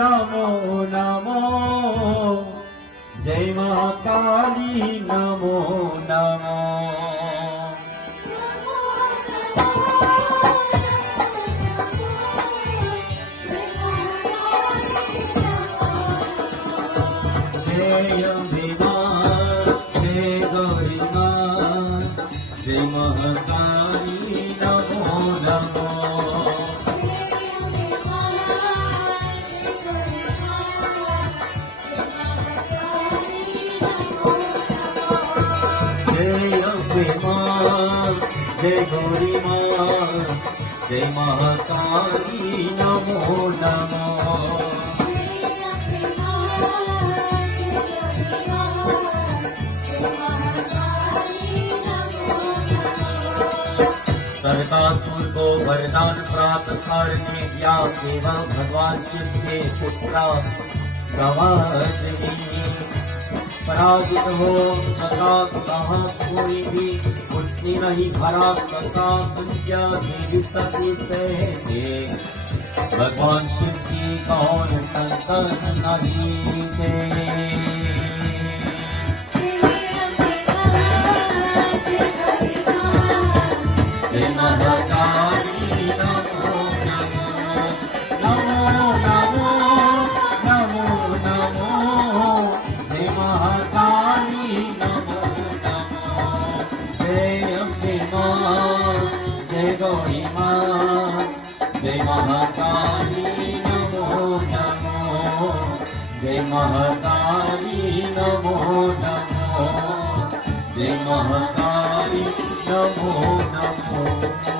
नमो नमो जय महाकाली नमो नमो जय अम्बे मां जय गौरी मां जय महाकाली नमो नमो जय अम्बे मां जय गौरी मां जय महाकाली नमो नमो सरकासुर को वरदान प्राप्त करने दिया केवल भगवान शिव के पुत्र गवाजनी पराजित हो सका कहाँ कोई भी उसने नहीं भरा सका दुनिया देवी सती से भगवान शिव की कौन संतन नहीं थे जय महाकाली नमो नमो नमो नमो नमो जय महाकाली नमो नमो जय अम्बे मां जय गौरी मां जय महाकाली नमो नमो जय महाकाली नमो नमो जय महाकाली नमो नमो